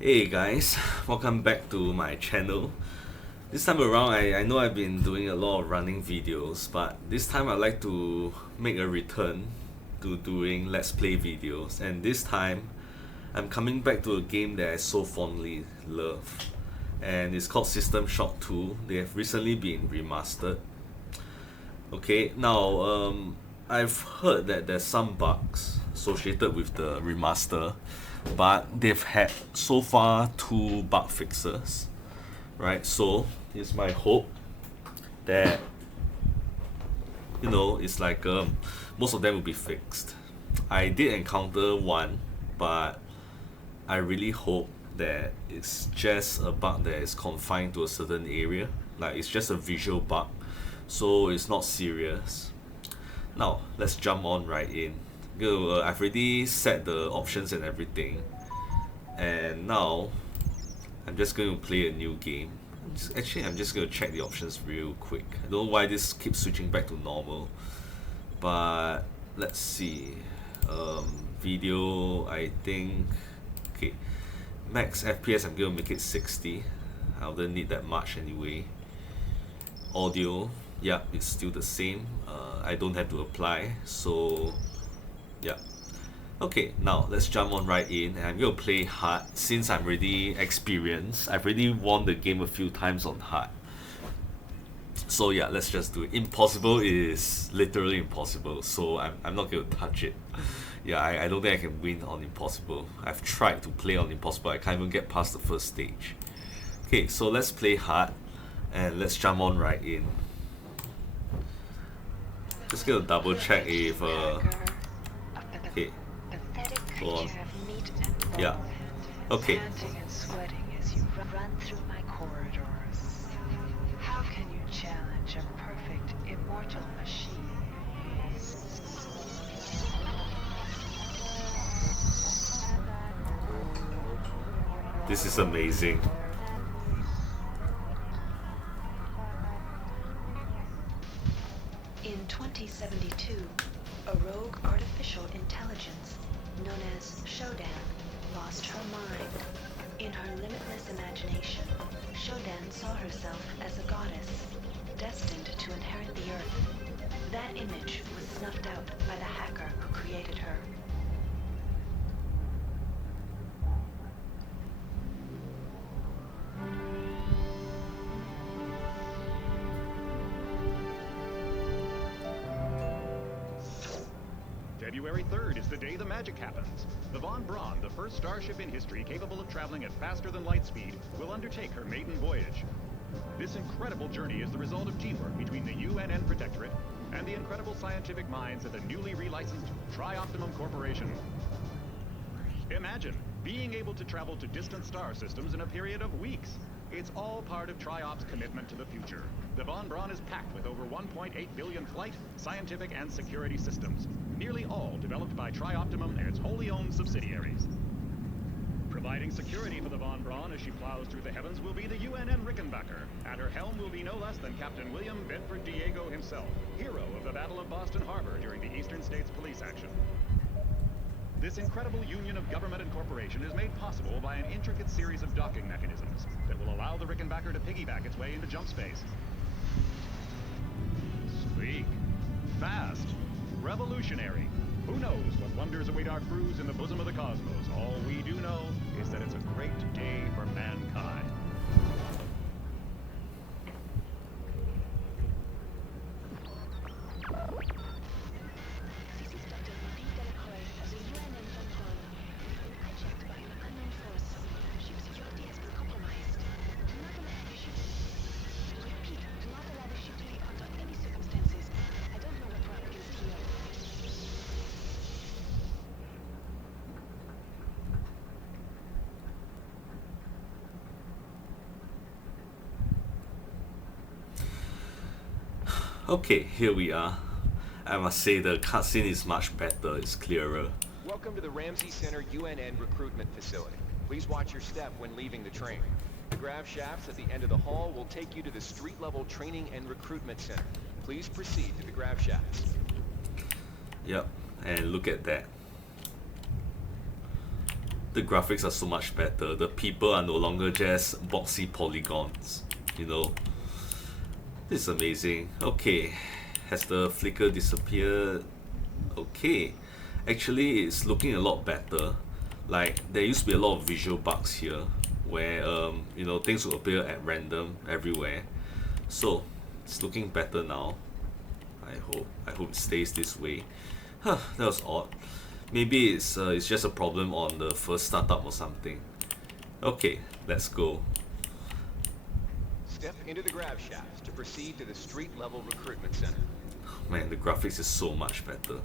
Hey guys, welcome back to my channel. This time around, I know I've been doing a lot of running videos, but this time I'd like to make a return to doing Let's Play videos. And this time, I'm coming back to a game that I so fondly love. And it's called System Shock 2. They have recently been remastered. Okay, now I've heard that there's some bugs associated with the remaster, but they've had so far 2 bug fixes, right? So it's my hope that it's like most of them will be fixed. I did encounter one, but I really hope that it's just a bug that is confined to a certain area, like it's just a visual bug, so it's not serious. Now let's jump on right in. I've already set the options and everything, and now I'm just going to play a new game. Actually, I'm just going to check the options real quick. I don't know why this keeps switching back to normal, but let's see. Video, I think. Okay, max FPS, I'm going to make it 60. I don't need that much anyway. Audio, yeah, it's still the same. I don't have to apply, so yeah. Okay, now let's jump on right in, and I'm going to play hard since I'm already experienced. I've already won the game a few times on hard. So yeah, let's just do it. Impossible is literally impossible, so I'm not going to touch it. Yeah, I don't think I can win on impossible. I've tried to play on impossible, I can't even get past the first stage. Okay, so let's play hard, and let's jump on right in. Just gonna double check if okay, hold on. Yeah, okay. Panting and sweating as you run through my corridors. How can you challenge a perfect, immortal machine? This is amazing. In 2072, a rogue artificial intelligence known as Shodan lost her mind. In her limitless imagination, Shodan saw herself as a goddess, destined to inherit the earth. That image was snuffed out by the hacker who created her. February 3rd is the day the magic happens. The Von Braun, the first starship in history capable of traveling at faster than light speed, will undertake her maiden voyage. This incredible journey is the result of teamwork between the UNN Protectorate and the incredible scientific minds at the newly relicensed Tri-Optimum Corporation. Imagine being able to travel to distant star systems in a period of weeks. It's all part of Tri-Op's commitment to the future. The Von Braun is packed with over 1.8 billion flight, scientific, and security systems, nearly all developed by Tri-Optimum and its wholly owned subsidiaries. Providing security for the Von Braun as she plows through the heavens will be the UNN Rickenbacker. At her helm will be no less than Captain William Bedford Diego himself, hero of the Battle of Boston Harbor during the Eastern States Police action. This incredible union of government and corporation is made possible by an intricate series of docking mechanisms that will allow the Rickenbacker to piggyback its way into jump space. Sleek, fast, revolutionary. Who knows what wonders await our crews in the bosom of the cosmos? All we do know is that it's a great day for mankind. Okay, here we are. I must say the cutscene is much better, it's clearer. Welcome to the Ramsey Center UNN recruitment facility. Please watch your step when leaving the train. The grav shafts at the end of the hall will take you to the street-level training and recruitment center. Please proceed to the grav shafts. Yep, and look at that. The graphics are so much better. The people are no longer just boxy polygons, you know. This is amazing. Okay, has the flicker disappeared? Okay, actually it's looking a lot better. Like there used to be a lot of visual bugs here where you know, things will appear at random everywhere. So it's looking better now. I hope it stays this way. Huh, that was odd. Maybe it's just a problem on the first startup or something. Okay, let's go. Step into the grav shafts to proceed to the street level recruitment center. Man, the graphics is so much better.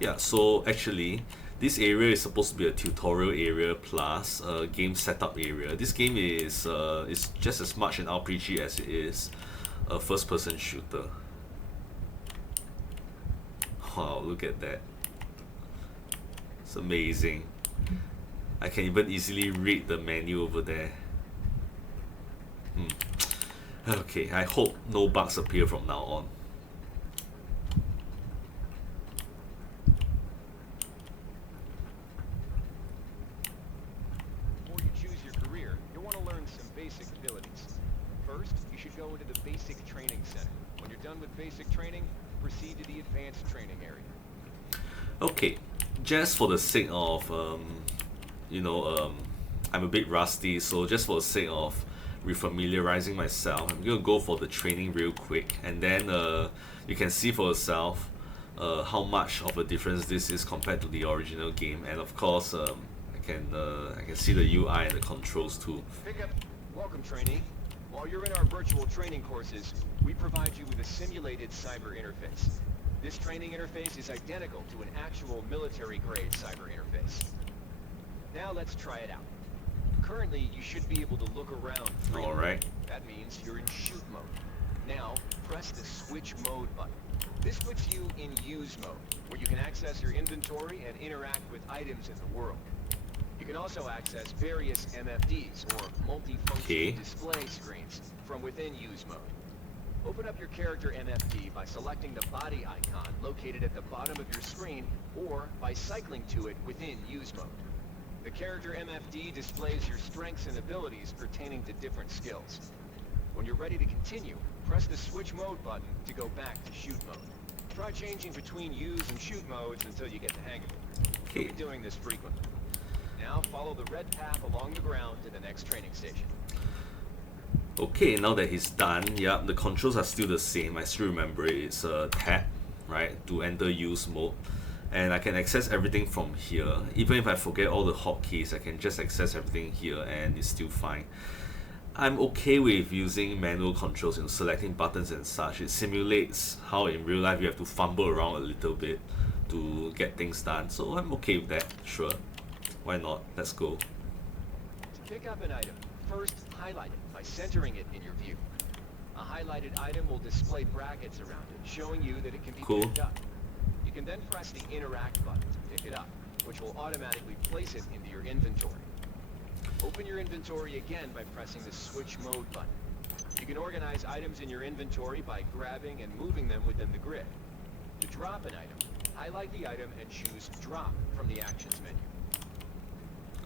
Yeah, so actually this area is supposed to be a tutorial area plus a game setup area. This game is just as much an RPG as it is a first person shooter. Wow, look at that. It's amazing. I can even easily read the menu over there. Okay, I hope no bugs appear from now on. Before you choose your career, you'll want to learn some basic abilities. First, you should go into the basic training center. When you're done with basic training, proceed to the advanced training area. Okay, just for the sake of you know, I'm a bit rusty, so just for the sake of refamiliarizing myself, I'm gonna go for the training real quick, and then you can see for yourself how much of a difference this is compared to the original game, and of course I can see the UI and the controls too. Pick up. Welcome, trainee. While you're in our virtual training courses, we provide you with a simulated cyber interface. This training interface is identical to an actual military-grade cyber interface. Now let's try it out. Currently, you should be able to look around freely. Alright. That means you're in shoot mode. Now, press the switch mode button. This puts you in use mode, where you can access your inventory and interact with items in the world. You can also access various MFDs, or multifunction display screens, from within use mode. Open up your character MFD by selecting the body icon located at the bottom of your screen, or by cycling to it within use mode. The character MFD displays your strengths and abilities pertaining to different skills. When you're ready to continue, press the switch mode button to go back to shoot mode. Try changing between use and shoot modes until you get the hang of it. You'll be doing this frequently. Now follow the red path along the ground to the next training station. Okay, now that he's done, yeah, the controls are still the same. I still remember it. It's a tab, right, to enter use mode. And I can access everything from here. Even if I forget all the hotkeys, I can just access everything here and it's still fine. I'm okay with using manual controls, you know, selecting buttons and such. It simulates how in real life you have to fumble around a little bit to get things done. So I'm okay with that, sure. Why not? Let's go. To pick up an item, first highlight it by centering it in your view. A highlighted item will display brackets around it, showing you that it can be picked up. You can then press the interact button to pick it up, which will automatically place it into your inventory. Open your inventory again by pressing the switch mode button. You can organize items in your inventory by grabbing and moving them within the grid. To drop an item, highlight the item and choose drop from the actions menu.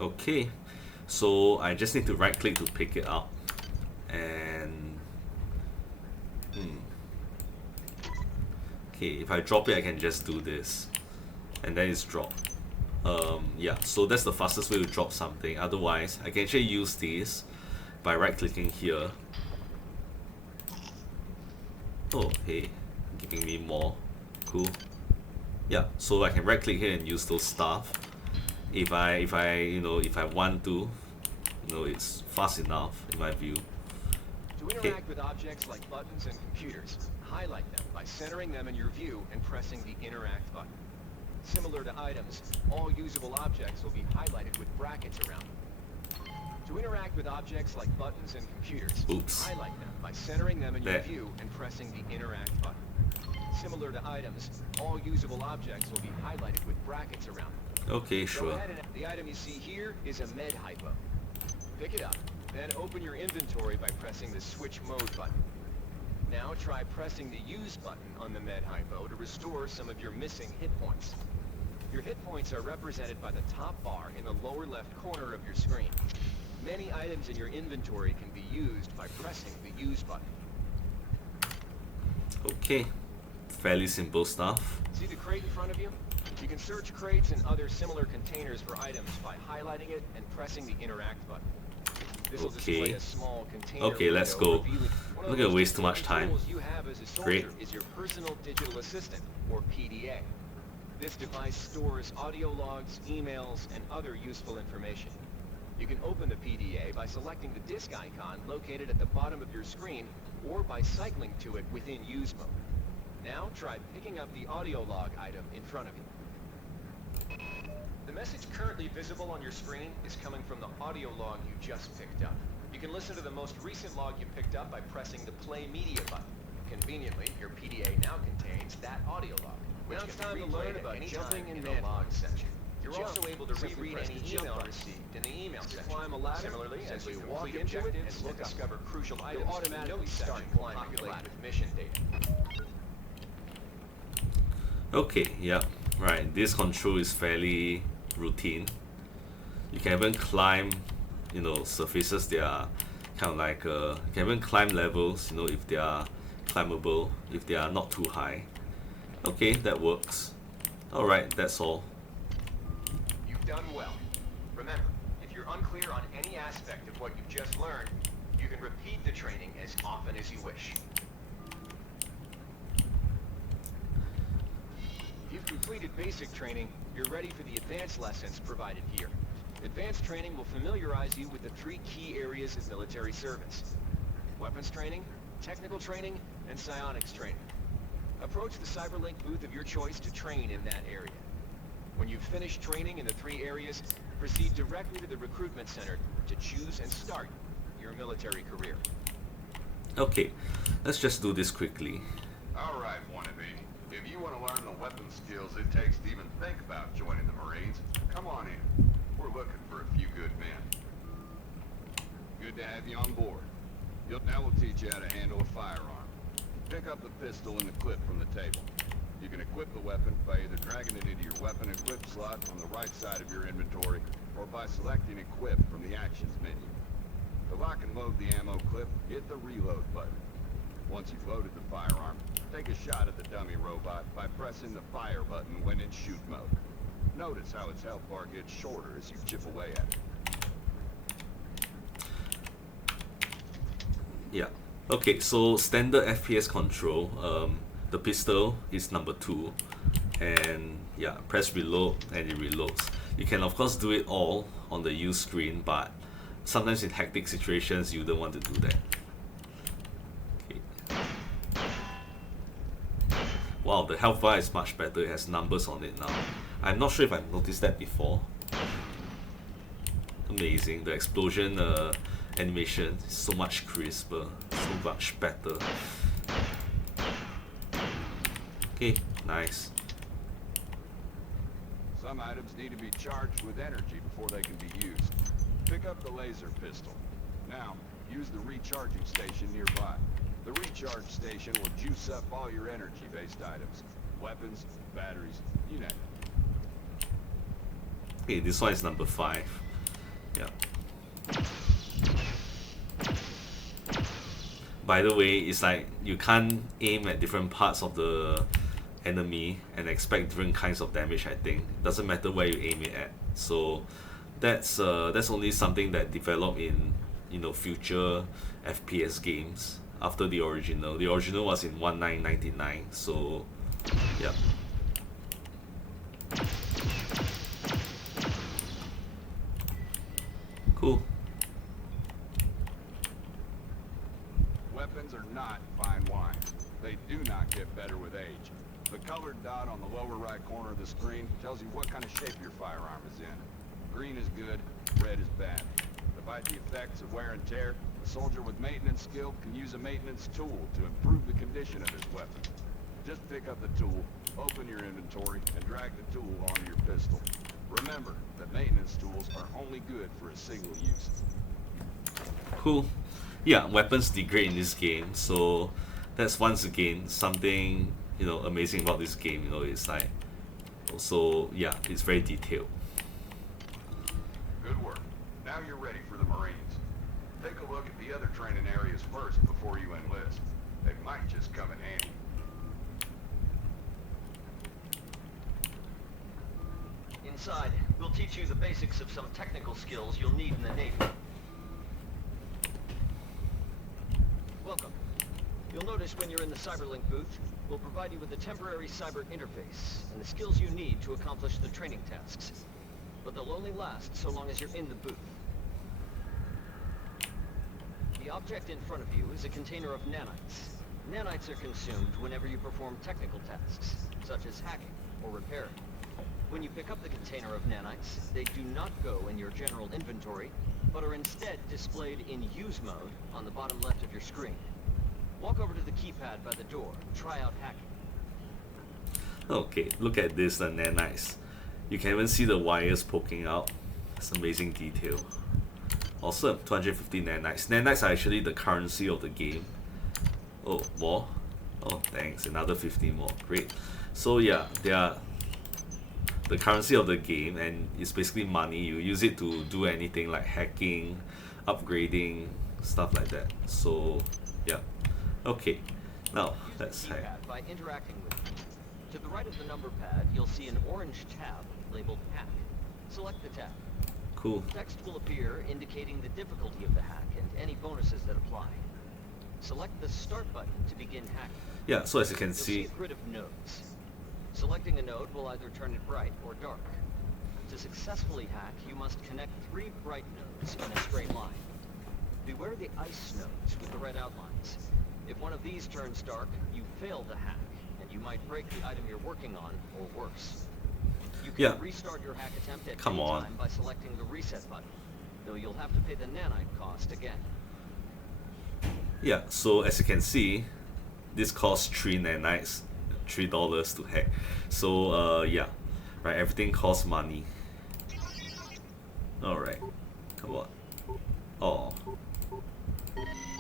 Okay, so I just need to right click to pick it up, and okay, if I drop it I can just do this and then it's dropped. Yeah, so that's the fastest way to drop something. Otherwise I can actually use this by right clicking here. Oh hey, giving me more. Cool. Yeah, so I can right click here and use those stuff. If I want to, you know, it's fast enough in my view. To interact with objects like buttons and computers, highlight them by centering them in your view and pressing the interact button. Similar to items, all usable objects will be highlighted with brackets around them. To interact with objects like buttons and computers, highlight them by centering them in your view and pressing the interact button. Similar to items, all usable objects will be highlighted with brackets around them. Okay, sure. The item you see here is a med hypo. Pick it up, then open your inventory by pressing the switch mode button. Now try pressing the use button on the med hypo to restore some of your missing hit points. Your hit points are represented by the top bar in the lower left corner of your screen. Many items in your inventory can be used by pressing the Use button. Okay, fairly simple stuff. See the crate in front of you? You can search crates and other similar containers for items by highlighting it and pressing the Interact button. This will display Okay. a small container Okay, let's window go. revealing- One of Not the gonna most waste too much important time. tools you have as a soldier Great. is your personal digital assistant, or PDA. This device stores audio logs, emails, and other useful information. You can open the PDA by selecting the disk icon located at the bottom of your screen, or by cycling to it within Use mode. Now try picking up the audio log item in front of you. The message currently visible on your screen is coming from the audio log you just picked up. You can listen to the most recent log you picked up by pressing the Play Media button. Conveniently, your PDA now contains that audio log, which now it's time to learn about jumping in the log section. You're also able to reread any email received in the email section. Climb a ladder. Similarly, as you walk into it and look discover crucial items, automatically start climbing the ladder with mission data. Okay, yeah, right. This control is fairly routine. You can even climb, surfaces. They are kind of like you can even climb levels. If they are climbable, if they are not too high. Okay, that works. All right, that's all. You've done well. Remember, if you're unclear on any aspect of what you've just learned, you can repeat the training as often as you wish. You've completed basic training, you're ready for the advanced lessons provided here. Advanced training will familiarize you with the 3 key areas of military service: weapons training, technical training, and psionics training. Approach the Cyberlink booth of your choice to train in that area. When you've finished training in the 3 areas, proceed directly to the recruitment center to choose and start your military career. Okay, let's just do this quickly. All right, wannabe. If you want to learn the weapon skills it takes to even think about joining the Marines, come on in. We're looking for a few good men. Good to have you on board. Now we'll teach you how to handle a firearm. Pick up the pistol and the clip from the table. You can equip the weapon by either dragging it into your weapon equip slot on the right side of your inventory, or by selecting Equip from the Actions menu. To lock and load the ammo clip, hit the Reload button. Once you've loaded the firearm, take a shot at the dummy robot by pressing the Fire button when in shoot mode. Notice how its health bar gets shorter as you chip away at it. Yeah. Okay, so standard FPS control, the pistol is number 2, and yeah, press reload and it reloads. You can of course do it all on the use screen, but sometimes in hectic situations you don't want to do that. Okay. Wow, the health bar is much better, it has numbers on it now. I'm not sure if I've noticed that before. Amazing, the explosion animation is so much crisper, so much better. Okay, nice. Some items need to be charged with energy before they can be used. Pick up the laser pistol. Now, use the recharging station nearby. The recharge station will juice up all your energy-based items. Weapons, batteries, you name it. Okay, this one is number 5. Yeah. By the way, it's like you can't aim at different parts of the enemy and expect different kinds of damage. I think doesn't matter where you aim it at. So that's only something that developed in future FPS games after the original. The original was in 1999. So yeah. Cool. Weapons are not fine wine. They do not get better with age. The colored dot on the lower right corner of the screen tells you what kind of shape your firearm is in. Green is good, red is bad. To fight the effects of wear and tear, a soldier with maintenance skill can use a maintenance tool to improve the condition of his weapon. Just pick up the tool, open your inventory, and drag the tool onto your pistol. Remember that maintenance tools are only good for a single use. Cool. Yeah, weapons degrade in this game, so that's once again something amazing about this game. It's like So yeah, it's very detailed. Good work. Now you're ready for the Marines. Take a look at the other training areas first before you enlist. They might just come in handy. Inside, we'll teach you the basics of some technical skills you'll need in the Navy. Welcome. You'll notice when you're in the Cyberlink booth, we'll provide you with a temporary cyber interface and the skills you need to accomplish the training tasks. But they'll only last so long as you're in the booth. The object in front of you is a container of nanites. Nanites are consumed whenever you perform technical tasks, such as hacking or repairing. When you pick up the container of nanites, they do not go in your general inventory, but are instead displayed in use mode on the bottom left of your screen. Walk over to the keypad by the door and try out hacking. Okay, look at this, the nanites. You can even see the wires poking out. It's amazing detail. Awesome, 250 nanites. Nanites are actually the currency of the game. Oh, more? Oh, thanks, another 50 more. Great. So yeah, they are the currency of the game, and it's basically money. You use it to do anything like hacking, upgrading, stuff like that. So yeah. Okay, now Use let's the hack. keypad by interacting with it. To the right of the number pad, you'll see an orange tab labeled Hack. Select the tab. Cool. Text will appear indicating the difficulty of the hack and any bonuses that apply. Select the Start button to begin hacking. Yeah, so as you can You'll see see, a grid of nodes. Selecting a node will either turn it bright or dark. To successfully hack, you must connect 3 bright nodes in a straight line. Beware the ice nodes with the red outlines. If one of these turns dark, you fail the hack, and you might break the item you're working on, or worse. You can Yeah. restart your hack attempt at Come any on. time by selecting the reset button, though you'll have to pay the nanite cost again. yeah, so as you can see, this costs 3 nanites, $3 to hack. So yeah, right, everything costs money. Alright, come on. Oh.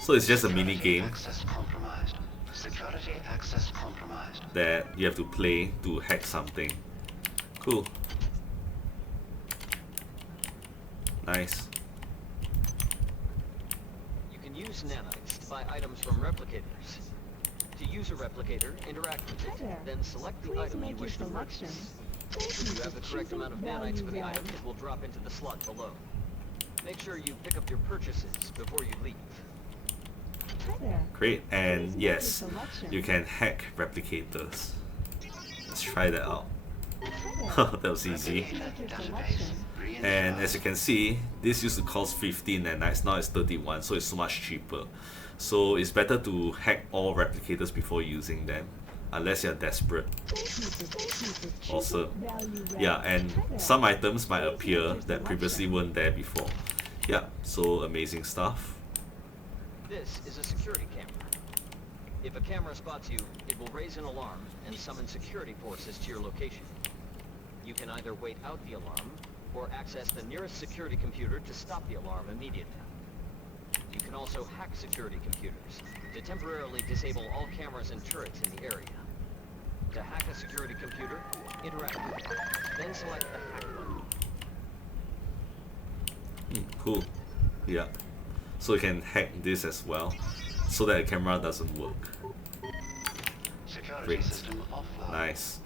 So it's just a mini game Access compromised. Security access compromised. that you have to play to hack something. Cool. Nice. You can use nanites to buy items from replicators. To use a replicator, interact with Hi it, there. then select the Please item you make wish your to selection. purchase. Thank If you you have for the correct choosing amount of nanites for the value item, it will drop into the slot below. Make sure you pick up your purchases before you leave. Hi there. Great, and Please make your yes, selection. you can hack replicators. Let's try that out. Hi there. That was easy. Please make your selection. And as you can see, this used to cost 15 nanites, now it's 31, so it's so much cheaper. So it's better to hack all replicators before using them, unless you're desperate. Thank you for choosing Also, value yeah, wrap. and Hi there. some items might Please make appear your that previously selection. weren't there before. Yeah, so amazing stuff. This is a security camera. If a camera spots you, it will raise an alarm and summon security forces to your location. You can either wait out the alarm, or access the nearest security computer to stop the alarm immediately. You can also hack security computers to temporarily disable all cameras and turrets in the area. To hack a security computer, interact with it, then select the hack button. Cool. Yeah. So you can hack this as well, so that the camera doesn't work. Security Great. system offline. Nice.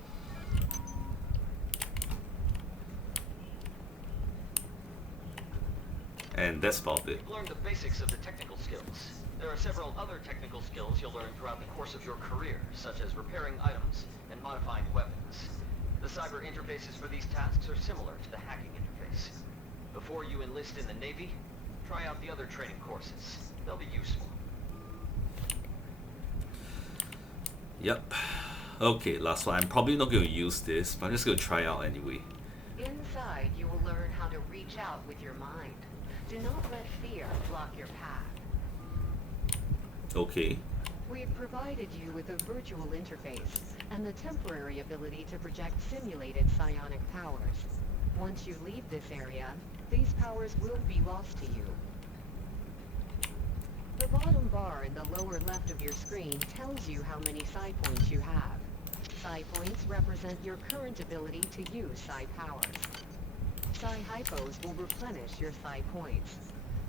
And that's about it. You've learned the basics of the technical skills. There are several other technical skills you'll learn throughout the course of your career, such as repairing items and modifying weapons. The cyber interfaces for these tasks are similar to the hacking interface. Before you enlist in the Navy, try out the other training courses. They'll be useful. Yep. Okay, last one. I'm probably not going to use this, but I'm just going to try out anyway. Inside, you will learn how to reach out with your mind. Do not let fear block your path. Okay. We've provided you with a virtual interface and the temporary ability to project simulated psionic powers. Once you leave this area, these powers will be lost to you. The bottom bar in the lower left of your screen tells you how many side points you have. Psi points represent your current ability to use Psi powers. Psi hypos will replenish your Psi points.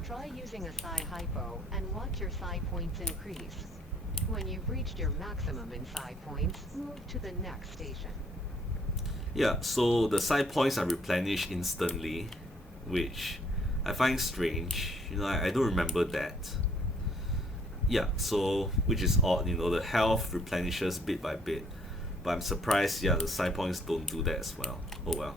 Try using a Psi hypo and watch your Psi points increase. When you've reached your maximum in Psi points, move to the next station. Yeah, so the Psi points are replenished instantly, which I find strange. You know, I don't remember that. Yeah, so which is odd. You know, the health replenishes bit by bit, but I'm surprised. Yeah, the Psi points don't do that as well. Oh well.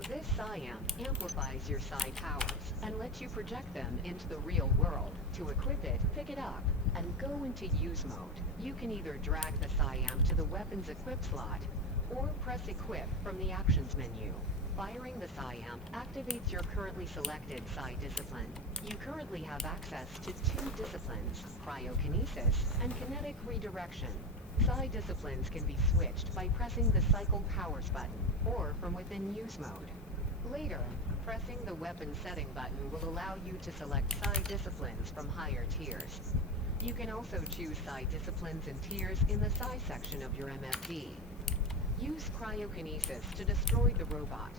This Psi amp amplifies your Psi powers and lets you project them into the real world. To equip it, pick it up, and go into use mode. You can either drag the Psi amp to the weapon's equip slot, or press equip from the actions menu. Firing the Psi amp activates your currently selected Psi discipline. You currently have access to 2 disciplines, cryokinesis and kinetic redirection. Psi disciplines can be switched by pressing the cycle powers button, or from within use mode. Later, pressing the weapon setting button will allow you to select Psi disciplines from higher tiers. You can also choose Psi disciplines and tiers in the Psi section of your MFD. Use cryokinesis to destroy the robot,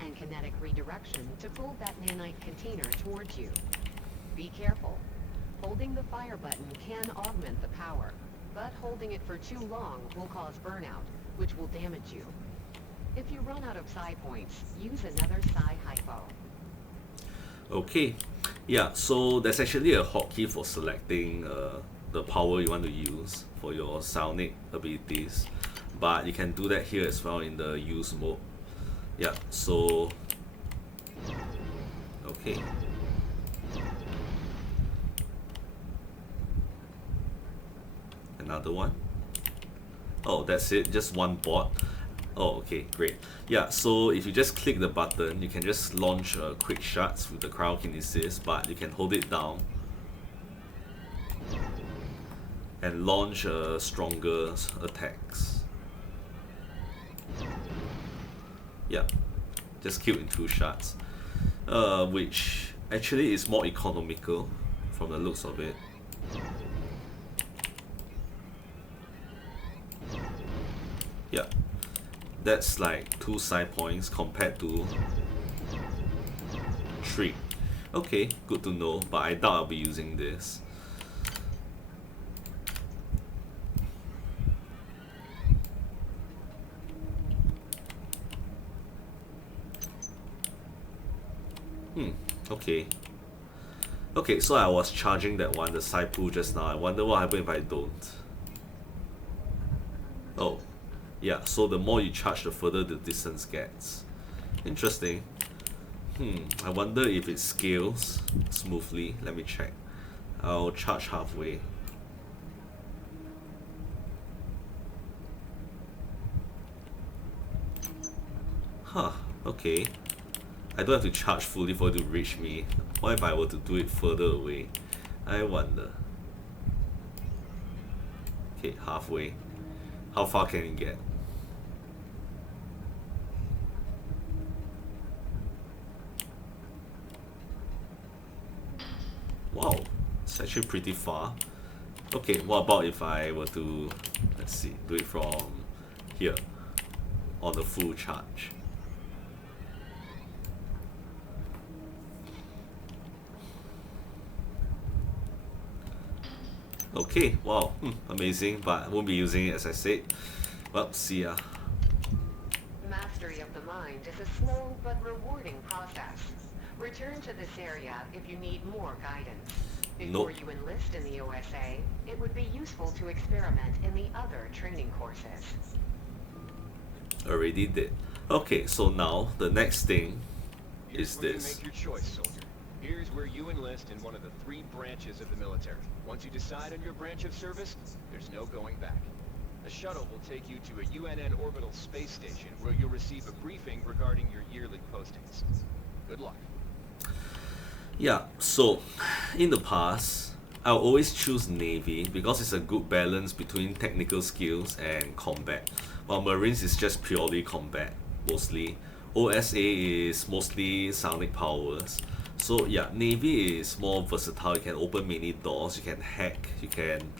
and kinetic redirection to pull that nanite container towards you. Be careful. Holding the fire button can augment the power, but holding it for too long will cause burnout, which will damage you. If you run out of Psi points, use another Psi hypo. Okay, yeah, so there's actually a hotkey for selecting the power you want to use for your psionic abilities, but you can do that here as well in the use mode. Yeah, so okay. Another one. Oh, that's it, just one bot. Oh, okay, great. Yeah, so if you just click the button, you can just launch quick shots with the cryokinesis, but you can hold it down and launch stronger attacks. Yeah, just kill in 2 shots, which actually is more economical from the looks of it. Yeah, that's like 2 Psi points compared to 3. Okay, good to know, but I doubt I'll be using this. Okay. Okay, so I was charging that one, the Psi pool just now. I wonder what happens if I don't. Oh, yeah, so the more you charge, the further the distance gets. Interesting. I wonder if it scales smoothly. Let me check. I'll charge halfway. Huh, okay. I don't have to charge fully for it to reach me. What if I were to do it further away? I wonder. Okay, halfway. How far can it get? Wow, it's actually pretty far. Okay, what about if I were to, let's see, do it from here on the full charge? Okay, wow, amazing, but I won't be using it as I said. Well, see ya. Mastery of the mind is a slow but rewarding process. Return to this area if you need more guidance. Before you enlist in the OSA, it would be useful to experiment in the other training courses. Already did. Okay, so now the next thing is Here's where this. you make your choice, soldier. Here's where you enlist in one of the 3 branches of the military. Once you decide on your branch of service, there's no going back. The shuttle will take you to a UNN orbital space station where you'll receive a briefing regarding your yearly postings. Good luck. Yeah, so in the past, I'll always choose Navy because it's a good balance between technical skills and combat. While Marines is just purely combat, mostly. OSA is mostly psionic powers. So yeah, Navy is more versatile. You can open many doors, you can hack, you can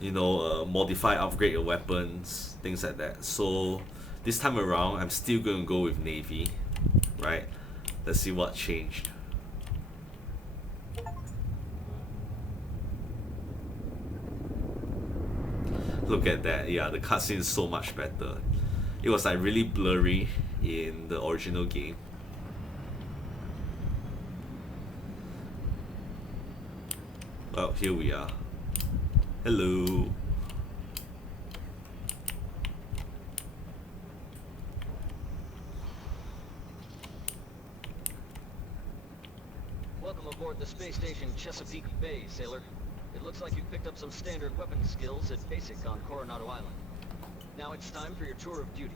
you know, modify, upgrade your weapons, things like that. So this time around, I'm still going to go with Navy, right? Let's see what changed. Look at that, yeah, the cutscene is so much better. It was like really blurry in the original game. Well, here we are. Hello. Welcome aboard the space station Chesapeake Bay, sailor. It looks like you've picked up some standard weapon skills at Basic on Coronado Island. Now it's time for your tour of duty.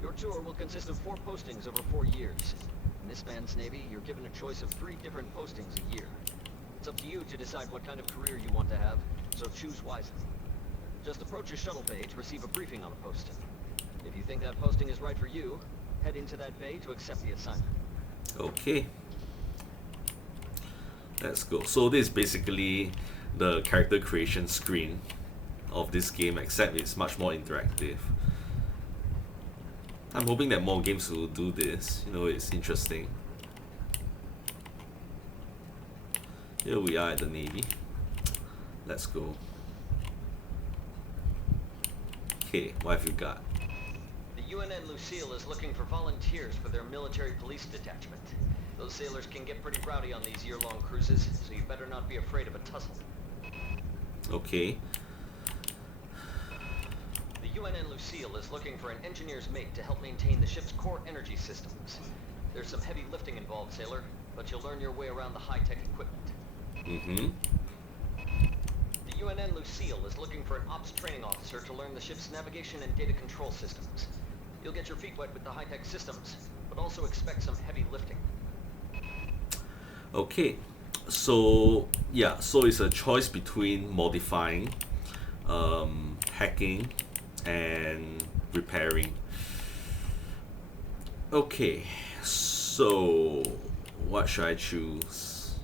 Your tour will consist of 4 postings over 4 years. In this man's Navy, you're given a choice of 3 different postings a year. It's up to you to decide what kind of career you want to have, so choose wisely. Just approach a shuttle bay to receive a briefing on a posting. If you think that posting is right for you, head into that bay to accept the assignment. Okay. Let's go. So this is basically the character creation screen of this game, except it's much more interactive. I'm hoping that more games will do this. You know, it's interesting. Here we are at the Navy. Let's go. Okay, what have you got? The UNN Lucille is looking for volunteers for their military police detachment. Those sailors can get pretty rowdy on these year-long cruises, so you better not be afraid of a tussle. Okay. The UNN Lucille is looking for an engineer's mate to help maintain the ship's core energy systems. There's some heavy lifting involved, sailor, but you'll learn your way around the high-tech equipment. Mm-hmm. The UNN Lucille is looking for an ops training officer to learn the ship's navigation and data control systems. You'll get your feet wet with the high-tech systems, but also expect some heavy lifting. Okay, so yeah, so it's a choice between modifying, hacking, and repairing. Okay, so what should I choose?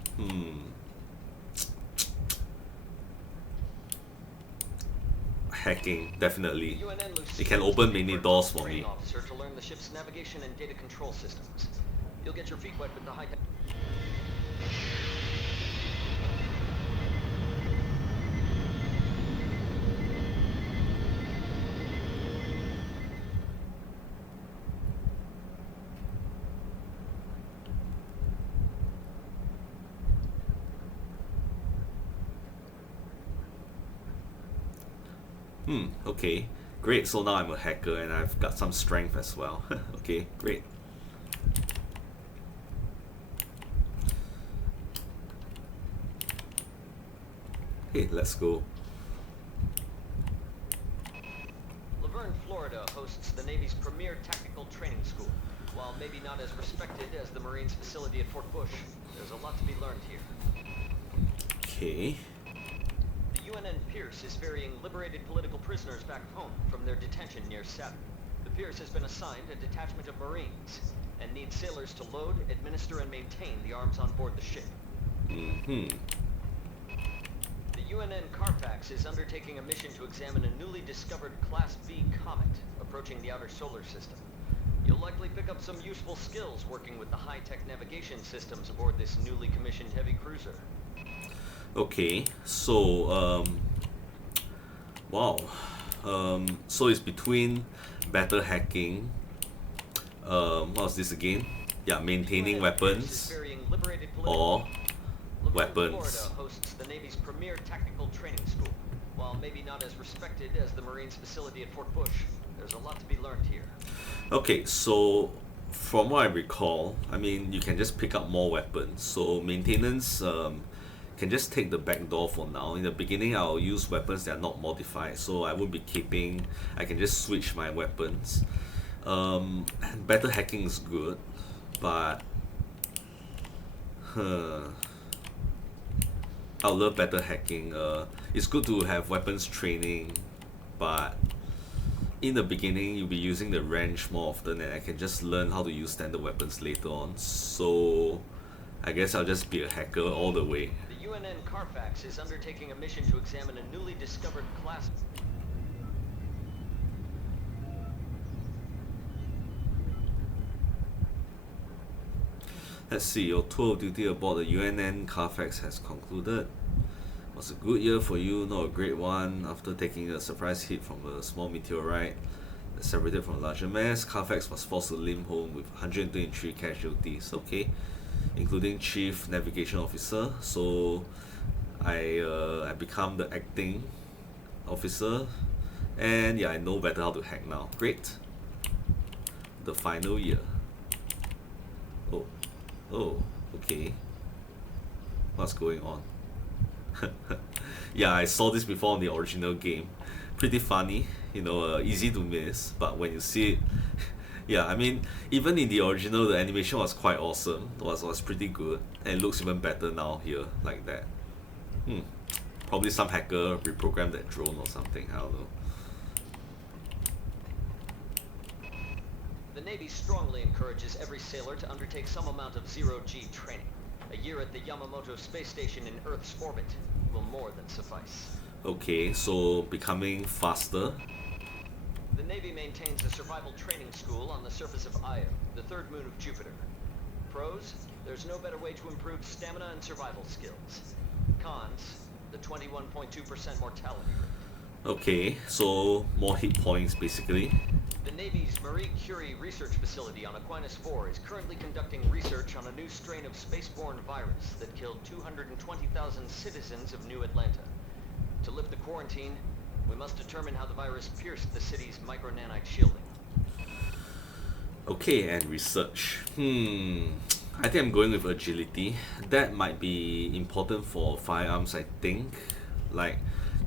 Hacking, definitely. It can open many doors for me. Officer to learn the ship's navigation and data control systems. You'll get your feet wet with the high-tech. Okay, great. So now I'm a hacker and I've got some strength as well. Okay, great. Okay, let's go. Laverne, Florida hosts the Navy's premier tactical training school. While maybe not as respected as the Marines facility at Fort Bush, there's a lot to be learned here. Okay. The UNN Pierce is ferrying liberated political prisoners back home from their detention near Saturn. The Pierce has been assigned a detachment of Marines and needs sailors to load, administer, and maintain the arms on board the ship. Mm-hmm. The UNN Carfax is undertaking a mission to examine a newly discovered Class B comet approaching the outer solar system. You'll likely pick up some useful skills working with the high-tech navigation systems aboard this newly commissioned heavy cruiser. Okay, so wow. So it's between better hacking. What's this again? Yeah, maintaining weapons or weapons. Florida hosts the Navy's premier tactical training school. While maybe not as respected as the Marines facility at Fort Bush, there's a lot to be learned here. Okay, so from what I recall, I mean, you can just pick up more weapons. So maintenance can just take the back door for now. In the beginning, I'll use weapons that are not modified, so I won't be keeping. I can just switch my weapons. Better hacking is good, but I love better hacking. It's good to have weapons training, but in the beginning you'll be using the wrench more often, and I can just learn how to use standard weapons later on. So I guess I'll just be a hacker all the way. The UNN Carfax is undertaking a mission to examine a newly discovered class. Let's see, your tour of duty aboard the UNN Carfax has concluded. Was a good year for you, not a great one. After taking a surprise hit from a small meteorite that separated from a larger mass, Carfax was forced to limp home with 123 casualties, okay, including Chief Navigation Officer. So I become the acting officer, and yeah, I know better how to hack now. Great. The final year. Oh, okay. What's going on? Yeah, I saw this before on the original game. Pretty funny, easy to miss, but when you see it, yeah, I mean, even in the original, the animation was quite awesome. Was pretty good, and it looks even better now here, like that. Probably some hacker reprogrammed that drone or something, I don't know. The Navy strongly encourages every sailor to undertake some amount of zero-G training. A year at the Yamamoto space station in Earth's orbit will more than suffice. Okay, so becoming faster. The Navy maintains a survival training school on the surface of Io, the third moon of Jupiter. Pros, there's no better way to improve stamina and survival skills. Cons, the 21.2% mortality rate. Okay, so more hit points basically. The Navy's Marie Curie research facility on Aquinas 4 is currently conducting research on a new strain of spaceborne virus that killed 220,000 citizens of New Atlanta. To lift the quarantine, we must determine how the virus pierced the city's micronanite shielding. Okay, and research. I think I'm going with agility. That might be important for firearms, I think. Like,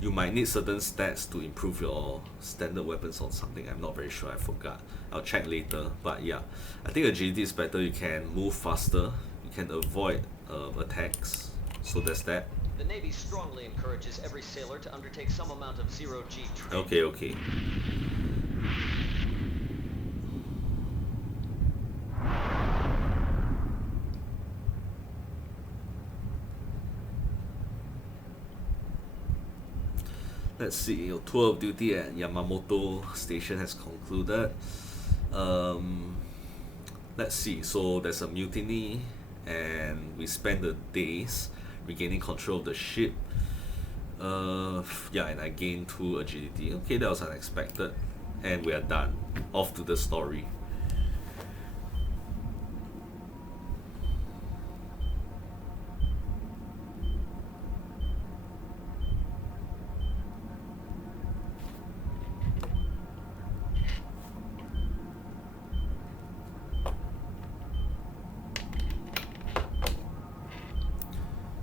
you might need certain stats to improve your standard weapons or something. I'm not very sure, I forgot. I'll check later. But yeah, I think agility is better. You can move faster. You can avoid attacks. So there's that. The Navy strongly encourages every sailor to undertake some amount of zero-G training. Okay. Let's see, your tour of duty at Yamamoto Station has concluded. Let's see, so there's a mutiny and we spend the days regaining control of the ship. Yeah, and I gained 2 agility. Okay, that was unexpected. And we are done. Off to the story.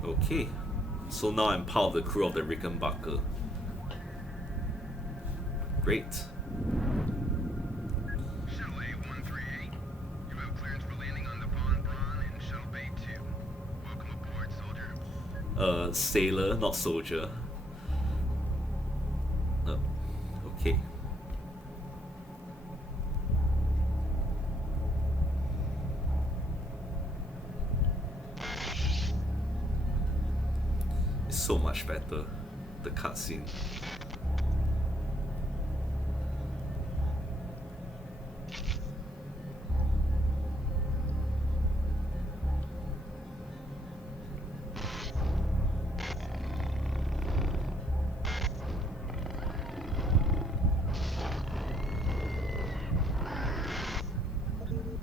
Okay, so now I'm part of the crew of the Rickenbacker. Great. Shuttle A138. You have clearance for landing on the Von Braun in Shuttle Bay 2. Welcome aboard, soldier. Sailor, not soldier. Okay. It's so much better, the cutscene.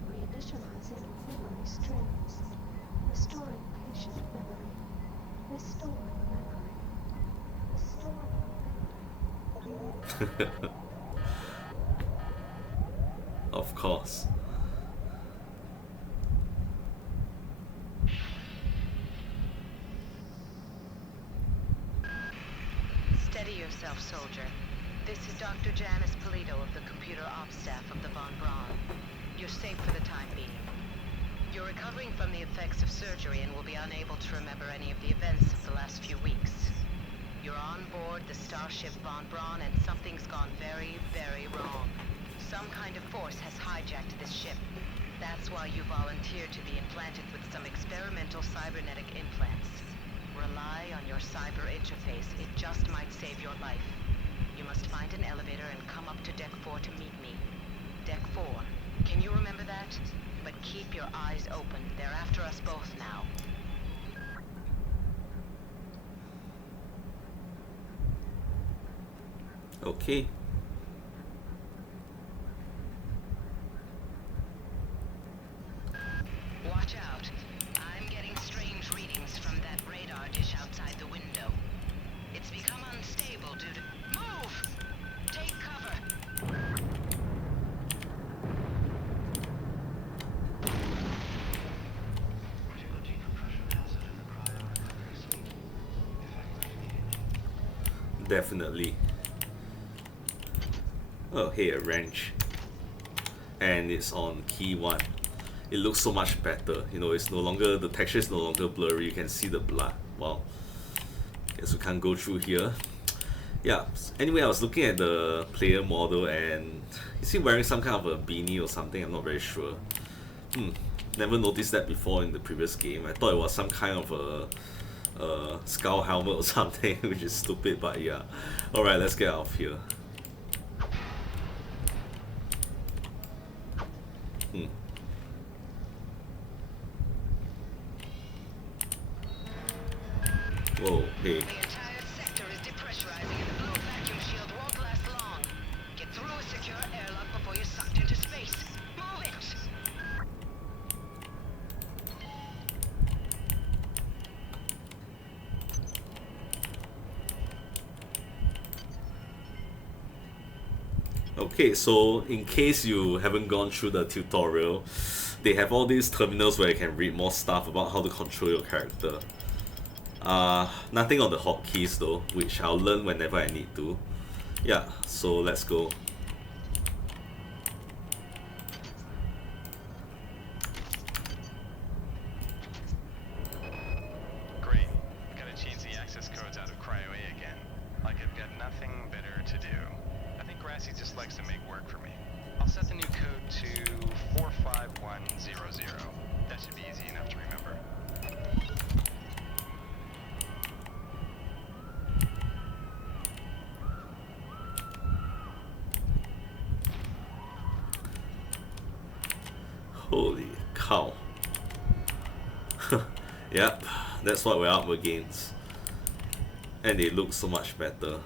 Reinitializing memory streams. Restoring patient memory. Restoring memory. Restoring. Of course. Steady yourself, soldier. This is Dr. Janice Polito of the computer ops staff of the Von Braun. You're safe for the time being. You're recovering from the effects of surgery and will be unable to remember any of the events of the last few weeks. You're on board the starship Von Braun and something's gone very, very wrong. Some kind of force has hijacked this ship. That's why you volunteered to be implanted with some experimental cybernetic implants. rely on your cyber interface. It just might save your life. You must find an elevator and come up to Deck 4 to meet me. Deck 4. Can you remember that? But keep your eyes open. They're after us both now. Okay. Watch out. I'm getting strange readings from that radar dish outside the window. It's become unstable due to... Move! Take cover! Critical decompression hazard in the cryo recovery suite. Effective immediately. Definitely. Oh, hey, a wrench. And it's on key 1. It looks so much better. You know, it's no longer, the texture is no longer blurry. You can see the blood. Wow. Guess we can't go through here. Yeah, anyway, I was looking at the player model and is he wearing some kind of a beanie or something? I'm not very sure. Never noticed that before in the previous game. I thought it was some kind of a skull helmet or something, which is stupid, but yeah. Alright, let's get out of here. Whoa, hey. The entire sector is depressurizing and the blue vacuum shield won't last long. Get through a secure airlock before you're sucked into space. Move it! Okay, so in case you haven't gone through the tutorial, they have all these terminals where you can read more stuff about how to control your character. Nothing on the hotkeys though, which I'll learn whenever I need to. Yeah, so let's go. Great. Gotta change the access codes out of Cryo A again. Like I've got nothing better to do. I think Grassy just likes to make work for me. I'll set the new code to 45100. That should be easy enough to remember. Holy cow. Yep, that's what we're up against. And they look so much better.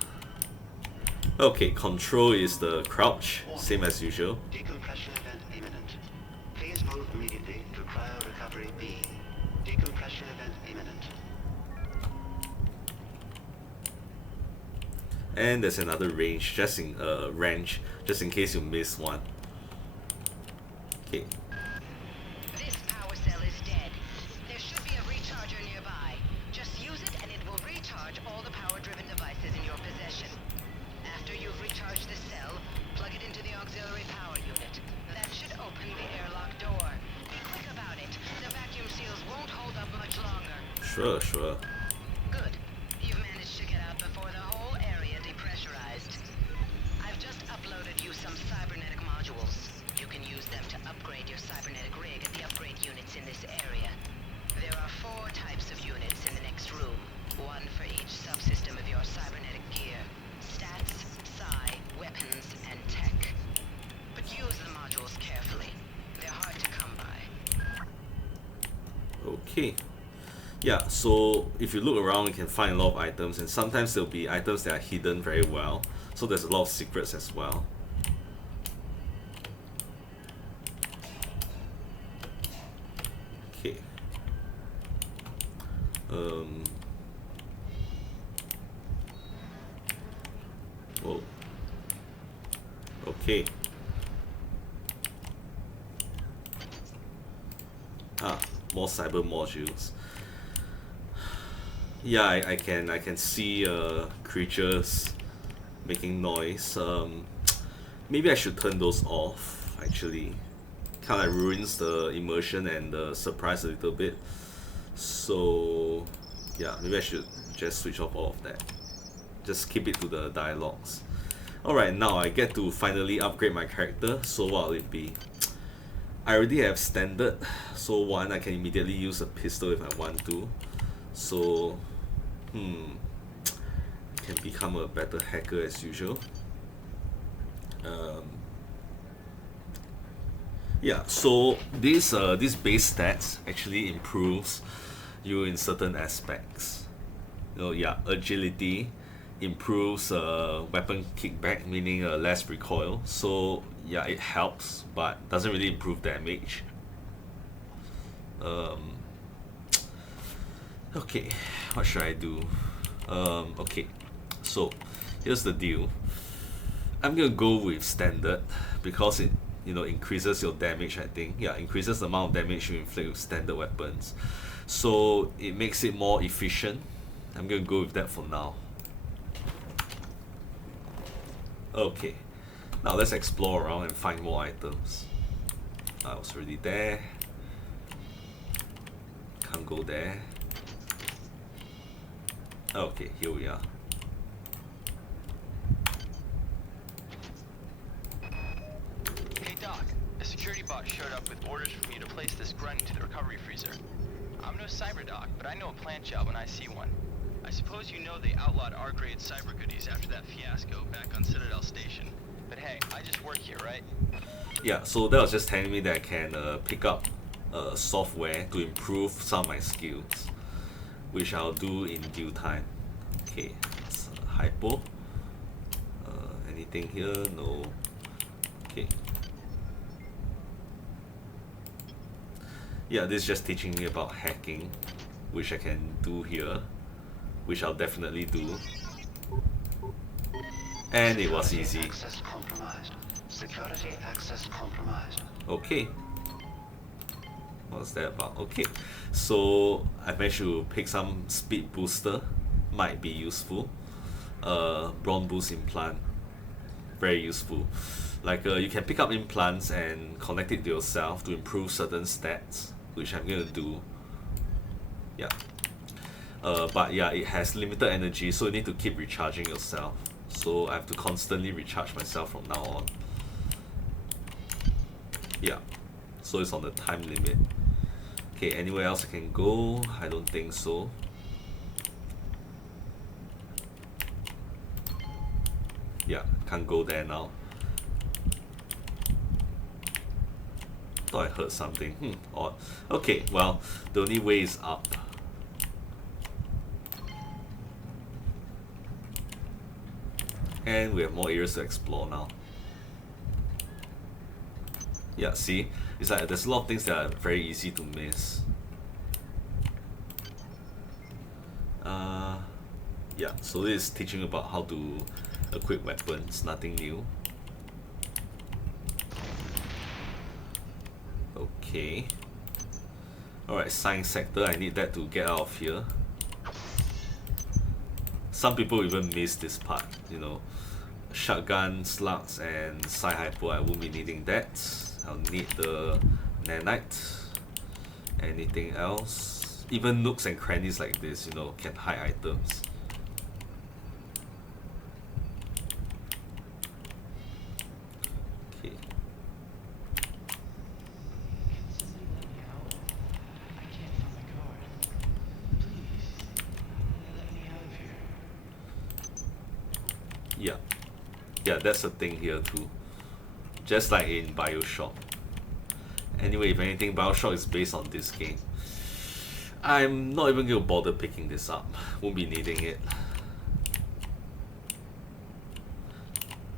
Okay, control is the crouch, same as usual. Decompression event imminent. Please move immediately to cryo recovery B. Decompression event imminent. And there's another range, just in wrench, just in case you miss one. Okay. This power cell is dead. There should be a recharger nearby. Just use it and it will recharge all the power-driven devices in your possession. After you've recharged the cell, plug it into the auxiliary power unit. That should open the airlock door. Be quick about it. The vacuum seals won't hold up much longer. Sure, sure. Good. You've managed to get out before the whole area depressurized. I've just uploaded you some cybernetic modules. You can use them to upgrade your cybernetic rig at the upgrade units in this area. There are 4 types of units in the next room. One for each subsystem of your cybernetic gear. Stats, psi, weapons, and tech. But use the modules carefully. They're hard to come by. Okay. Yeah, so if you look around you can find a lot of items, and sometimes there'll be items that are hidden very well. So there's a lot of secrets as well. Okay. Whoa. Okay. More cyber modules. Yeah, I can see creatures making noise. Maybe I should turn those off actually. Kinda ruins the immersion and the surprise a little bit. So yeah, maybe I should just switch off all of that. Just keep it to the dialogues. Alright, now I get to finally upgrade my character. So what will it be? I already have standard, so 1, I can immediately use a pistol if I want to. So Can become a better hacker as usual. Yeah, so this base stats actually improves you in certain aspects. Yeah, agility improves weapon kickback, meaning less recoil. So yeah, it helps, but doesn't really improve damage. Okay, what should I do? Okay, so here's the deal. I'm gonna go with standard because it increases your damage. I think increases the amount of damage you inflict with standard weapons, so it makes it more efficient. I'm gonna go with that for now. Okay, now let's explore around and find more items. I was already there. Can't go there. Okay, here we are. Hey Doc, a security bot showed up with orders for me to place this grunt into the recovery freezer. I'm no cyber doc, but I know a plant job when I see one. I suppose you know they outlawed R-grade cyber goodies after that fiasco back on Citadel Station. But hey, I just work here, right? Yeah, so that was just telling me that I can pick up software to improve some of my skills, which I'll do in due time. Okay, it's hypo. Anything here? No. Okay. Yeah, this is just teaching me about hacking, which I can do here, which I'll definitely do. And it was easy. Access compromised. Security access compromised. Okay. What's that about? Okay, so I managed to pick some speed booster, might be useful. Brawn boost implant, very useful. Like you can pick up implants and connect it to yourself to improve certain stats, which I'm gonna do. Yeah. But yeah, it has limited energy, so you need to keep recharging yourself. So I have to constantly recharge myself from now on. Yeah. So it's on the time limit. Okay, anywhere else I can go? I don't think so. Yeah, can't go there now. Thought I heard something. Odd. Okay, well, the only way is up. And we have more areas to explore now. Yeah, see? It's like there's a lot of things that are very easy to miss. Yeah, so this is teaching about how to equip weapons, nothing new. Okay. Alright, science sector, I need that to get out of here. Some people even miss this part, Shotgun, slugs, and Psi-Hypo, I won't be needing that. I'll need the nanite. Anything else? Even nooks and crannies like this, can hide items. Okay. Yeah, that's a thing here too. Just like in Bioshock. Anyway, if anything, Bioshock is based on this game. I'm not even going to bother picking this up. Won't be needing it.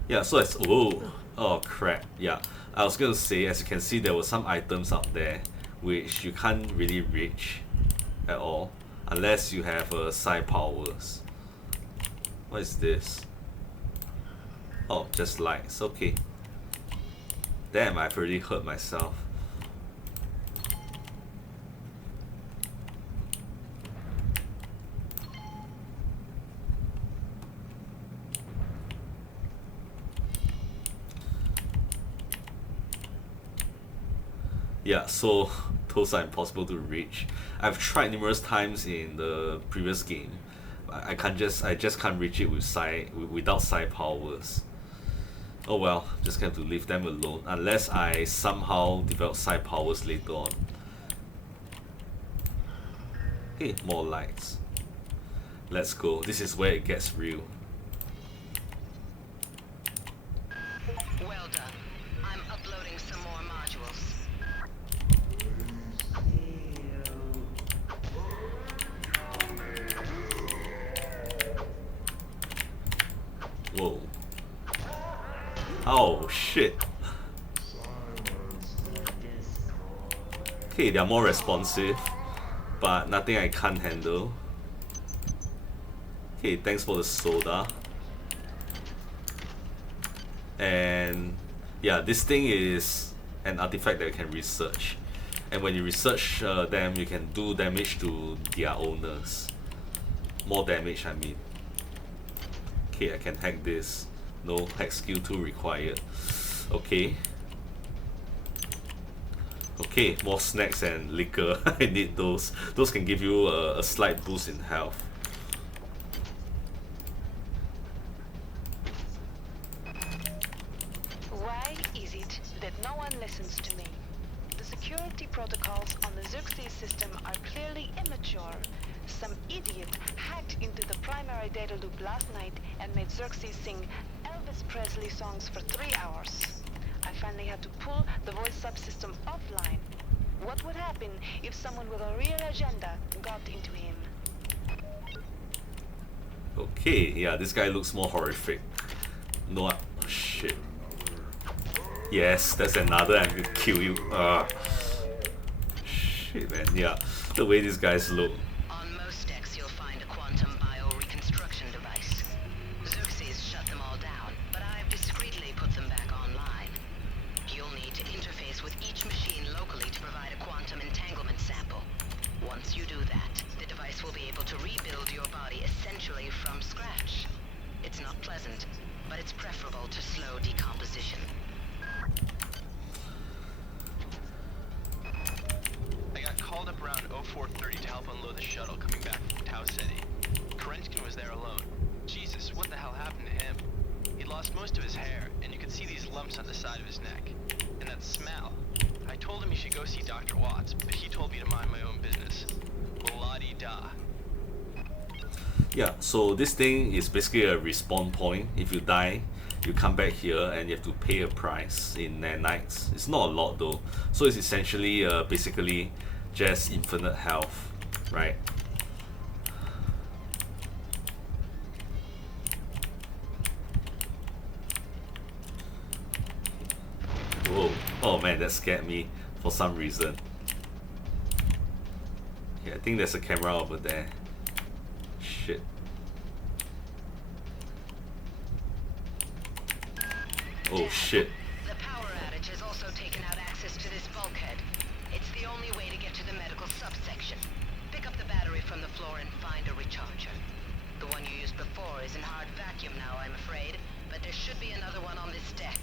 Yeah, so it's... Oh crap. Yeah, I was going to say, as you can see, there were some items up there which you can't really reach at all unless you have psi powers. What is this? Oh, just lights. Okay. Damn, I've already hurt myself. Yeah, so those are impossible to reach. I've tried numerous times in the previous game. I just can't reach it without psi powers. Oh well, just have to leave them alone unless I somehow develop psi powers later on. Okay, more lights. Let's go. This is where it gets real. Well done. I'm uploading some more modules. Whoa. Oh shit. Okay, they are more responsive, but nothing I can't handle. Okay, thanks for the soda. And yeah, this thing is an artifact that you can research. And when you research them, you can do damage to their owners. More damage, I mean. Okay, I can hack this. No hack skill 2 required. Okay. Okay, more snacks and liquor. I need those. Those can give you a slight boost in health. Why is it that no one listens to me? The security protocols on the Xerxes system are clearly immature. Some idiot hacked into the primary data loop last night and made Xerxes sing Elvis Presley songs for 3 hours. I finally had to pull the voice subsystem offline. What would happen if someone with a real agenda got into him? Okay, yeah, this guy looks more horrific. No, oh, shit. Yes, that's another. I'm gonna kill you. Shit, man. Yeah, the way these guys look. On most decks, you'll find a quantum bioreconstruction device. Xerxes shut them all down, but I've discreetly put them back online. You'll need to interface with each machine locally to provide a quantum entanglement sample. Once you do that, the device will be able to rebuild your body essentially from scratch. It's not pleasant, but it's preferable to slow decomposition. I got called up around 0430 to help unload the shuttle coming back from Tau City. Kerenskin was there alone. Jesus, what the hell happened to him? He'd lost most of his hair, and you could see these lumps on the side of his neck. And that smell. I told him he should go see Dr. Watts, but he told me to mind my own business. La-di-da. Yeah, so this thing is basically a respawn point. If you die, you come back here and you have to pay a price in nanites. It's not a lot though. So it's essentially basically just infinite health, right? Whoa. Oh man, that scared me for some reason. Yeah, I think there's a camera over there. Shit. Oh shit. The power outage has also taken out access to this bulkhead. It's the only way to get to the medical subsection. Pick up the battery from the floor and find a recharger. The one you used before is in hard vacuum now, I'm afraid, but there should be another one on this deck.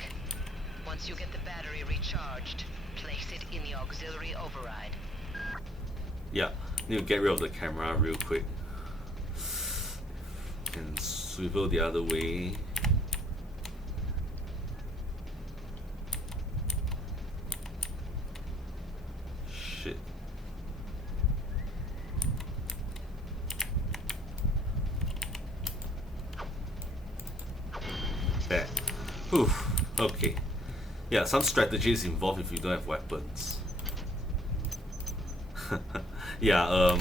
Once you get the battery recharged, place it in the auxiliary override. Yeah, need to get rid of the camera real quick. And swivel the other way. Shit. There. Whew. Okay. Yeah, some strategies involved if you don't have weapons. Yeah,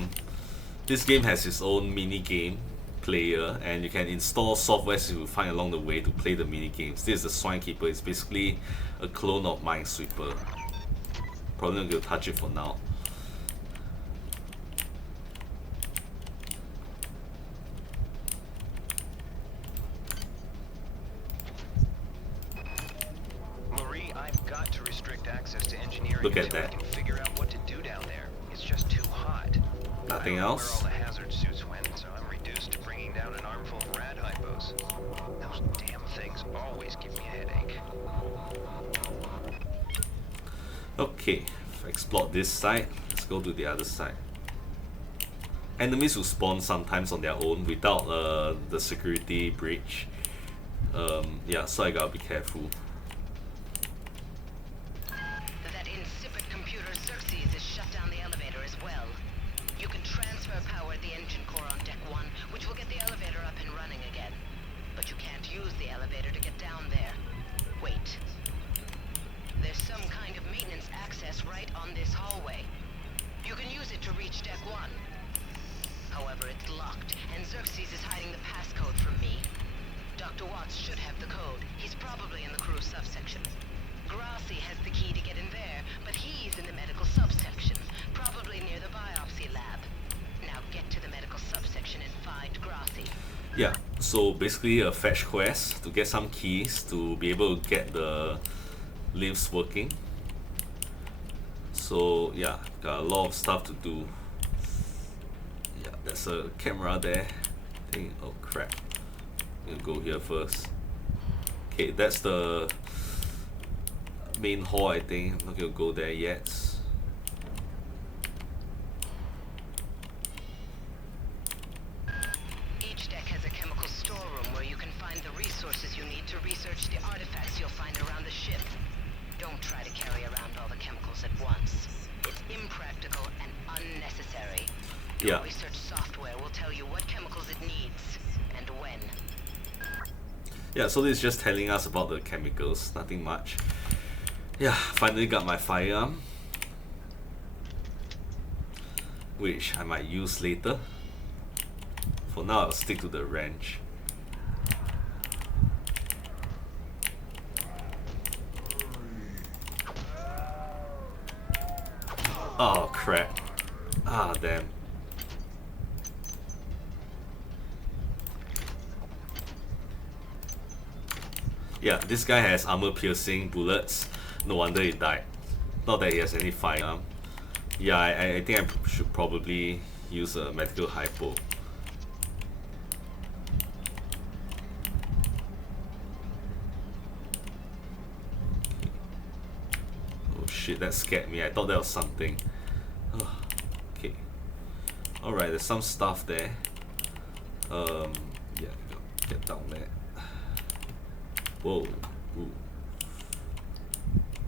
this game has its own mini game player, and you can install software you find along the way to play the mini games. This is the Swine Keeper. It's basically a clone of Minesweeper. Probably not going to touch it for now. Marie, I've got to restrict access to engineering Look at until that. I can figure out what to do down there. It's just too hot. Nothing I don't else? know where all the hazard suits went, so I'm reduced to bringing down an armful of rad hypos. Those damn things always give me a headache. Okay, I've explored this side. Let's go to the other side. Enemies will spawn sometimes on their own without the security breach. Yeah, so I gotta be careful. That insipid computer Xerxes has shut down the elevator as well. You can transfer power at the engine core on deck 1, which will get locked, and Xerxes is hiding the passcode from me. Dr. Watts should have the code. He's probably in the crew subsection. Grassi has the key to get in there, but he's in the medical subsection, probably near the biopsy lab. Now get to the medical subsection and find Grassi. Yeah, so basically a fetch quest to get some keys to be able to get the lifts working. So yeah, got a lot of stuff to do. Yeah, there's a camera there. I think, oh crap. I'm gonna go here first. Okay, that's the main hall, I think. I'm not gonna go there yet. Each deck has a chemical storeroom where you can find the resources you need to research the artifacts you'll find around the ship. Don't try to carry around all the chemicals at once. It's impractical and unnecessary. Your research software will tell you what chemicals it needs and when. Yeah, so this is just telling us about the chemicals, nothing much. Yeah, finally got my firearm, which I might use later. For now, I'll stick to the wrench. Oh crap. Ah, damn. Yeah, this guy has armor-piercing bullets. No wonder he died. Not that he has any firearm. Yeah, I think I should probably use a medical hypo. Oh shit, that scared me. I thought that was something. Oh, okay. Alright, there's some stuff there. Yeah, get down there. Whoa. Ooh.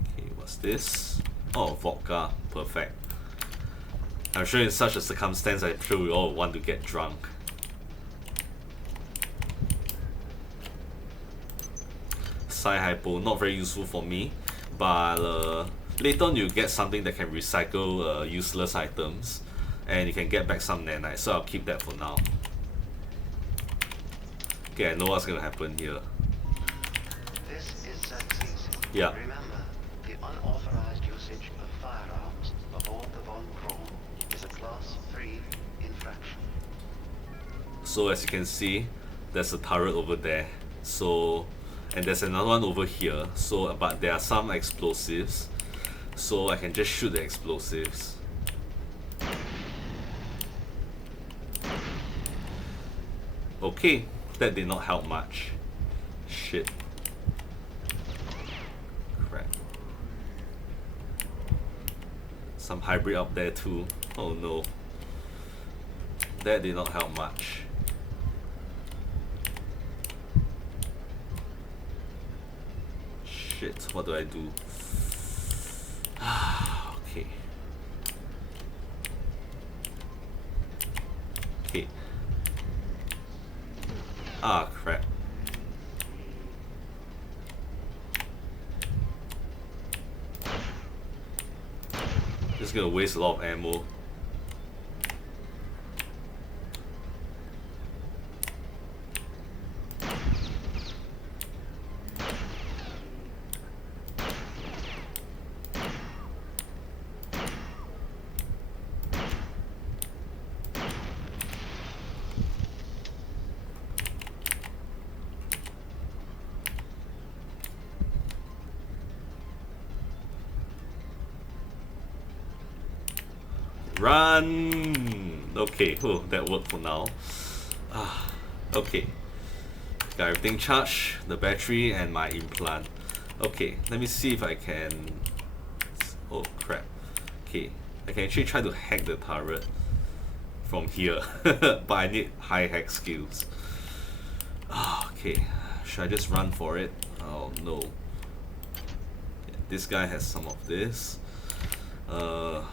Okay, what's this? Oh, vodka. Perfect. I'm sure in such a circumstance, I'm sure we all want to get drunk. Hypo, not very useful for me, but later on you get something that can recycle useless items, and you can get back some nanites, so I'll keep that for now. Okay, I know what's gonna happen here. This is Xerxes. Yeah. Remember, the unauthorized usage of firearms aboard the Von Braun is a Class 3 infraction. So as you can see, there's a turret over there. So, and there's another one over here. So, but there are some explosives. So I can just shoot the explosives. Okay, that did not help much. Shit. Crap. Some hybrid up there too. Oh no. That did not help much. Shit, what do I do? Okay. Okay. Ah, crap. Just gonna waste a lot of ammo. Run! Okay, oh, that worked for now. Okay. Got everything charged, the battery and my implant. Okay, let me see if I can... Oh crap. Okay, I can actually try to hack the turret from here. But I need high hack skills. Okay, should I just run for it? Oh no. Yeah, this guy has some of this. Okay.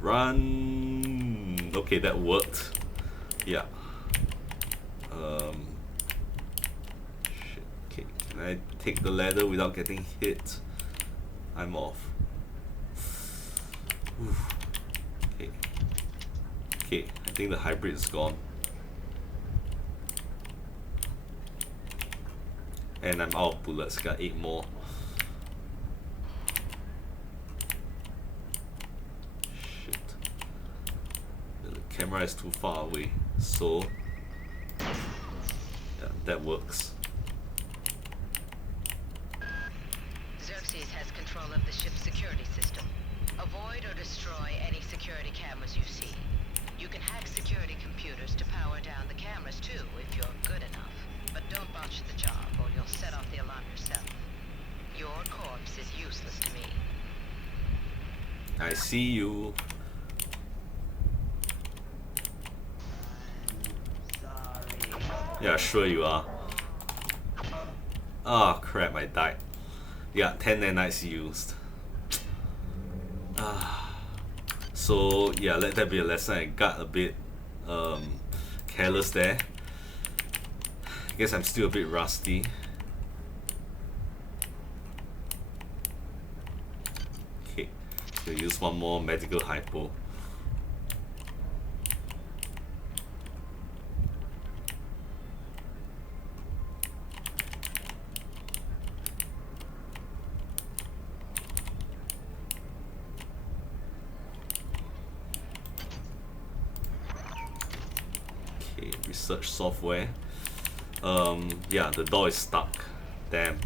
Run! Okay, that worked. Yeah. Shit. Okay, can I take the ladder without getting hit? I'm off. Oof. Okay. Okay, I think the hybrid is gone. And I'm out of bullets, got 8 more. Shit. The camera is too far away, so yeah, that works. Xerxes has control of the ship's security system. Avoid or destroy any security cameras you see. You can hack security computers to power down the cameras too, if you're good enough. But don't botch the job, or you'll set off the alarm yourself. Your corpse is useless to me. I see you. Yeah, sure you are. Ah, crap, I died. Yeah, 10 nanites used. So yeah, let that be a lesson. I got a bit careless there. I guess I'm still a bit rusty. Okay, so use one more medical hypo. Okay, research software. Yeah, the door is stuck. Damn.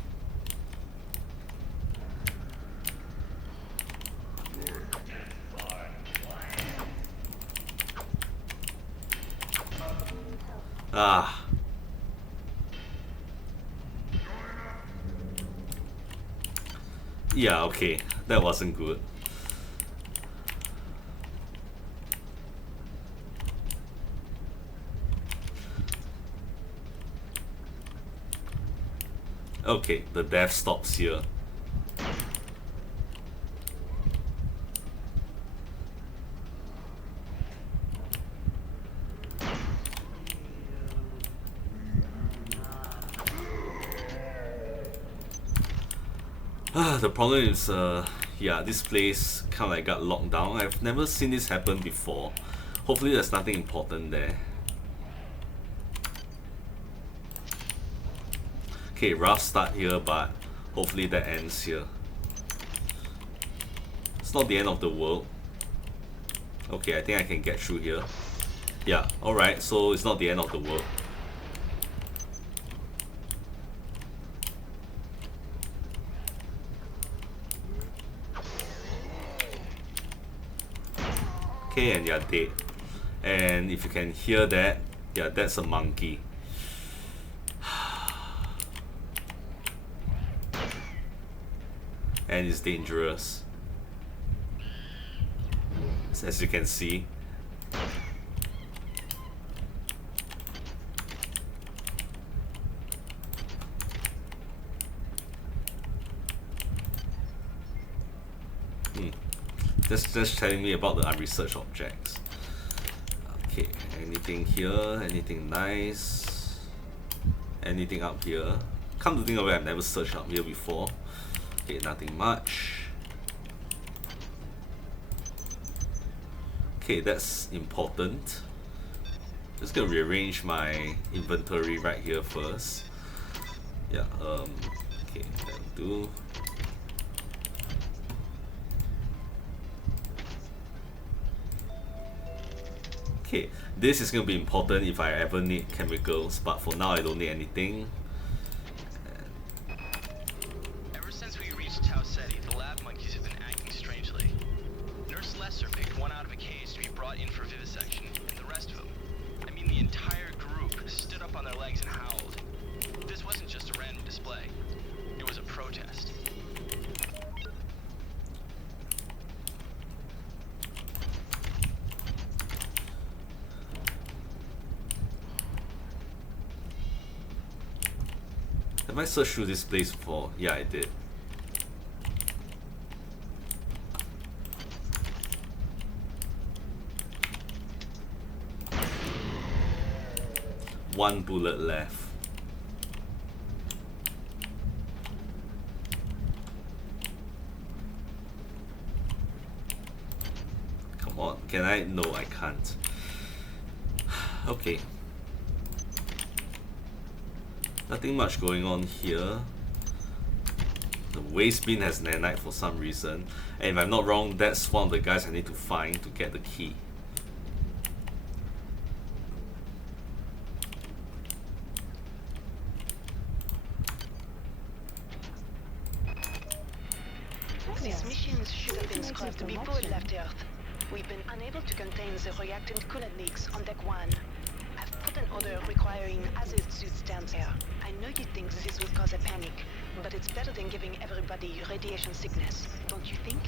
Ah. Yeah, okay. That wasn't good. Okay, the death stops here. The problem is, yeah, this place kind of like got locked down. I've never seen this happen before. Hopefully there's nothing important there. Okay, rough start here, but hopefully that ends here. It's not the end of the world. Okay, I think I can get through here. Yeah, alright, so it's not the end of the world. Okay, and you're dead. And if you can hear that, yeah, that's a monkey. And it's dangerous. As you can see. Just telling me about the unresearched objects. Okay, anything here? Anything nice? Anything up here? Come to think of it, I've never searched up here before. Okay, nothing much. Okay, that's important. Just gonna rearrange my inventory right here first. Yeah, okay, that'll do. Okay, this is going to be important if I ever need chemicals, but for now I don't need anything. Ever since we reached Tau Ceti, the lab monkeys have been acting strangely. Nurse Lesser picked one out of a cage to be brought in for vivisection, and the rest of them, I mean the entire group, stood up on their legs and howled. This wasn't just a random display. It was a protest. Have I searched through this place before? Yeah, I did. One bullet left. Come on, can I? No, I can't. Okay. Nothing much going on here. The waste bin has nanite for some reason. And if I'm not wrong, that's one of the guys I need to find to get the key. These missions should have been scrapped before it left Earth. We've been unable to contain the reactant coolant leaks on Deck 1. I've put an order requiring hazard suits down there. I know you think this will cause a panic, but it's better than giving everybody radiation sickness, don't you think?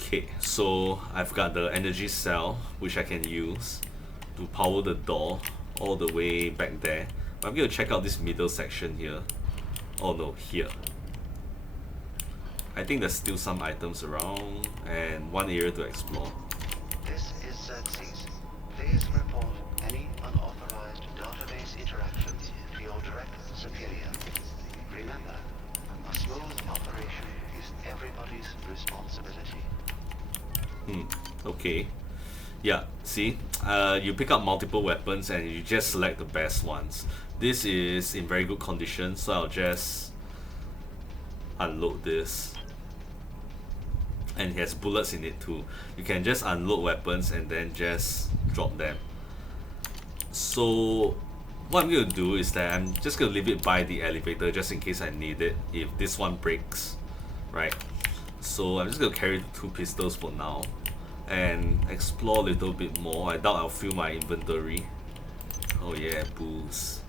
Okay, so I've got the energy cell, which I can use to power the door all the way back there. But I'm going to check out this middle section here. Oh no, here. I think there's still some items around and one area to explore. This is ZC's. Please report any unauthorized database interactions to your direct superior. Remember, a smooth operation is everybody's responsibility. Okay. Yeah, see? You pick up multiple weapons and you just select the best ones. This is in very good condition, so I'll just unload this. And it has bullets in it too. You can just unload weapons and then just drop them. So what I'm going to do is that I'm just going to leave it by the elevator just in case I need it if this one breaks, right? So I'm just going to carry the 2 pistols for now and explore a little bit more. I doubt I'll fill my inventory. Oh yeah, booze.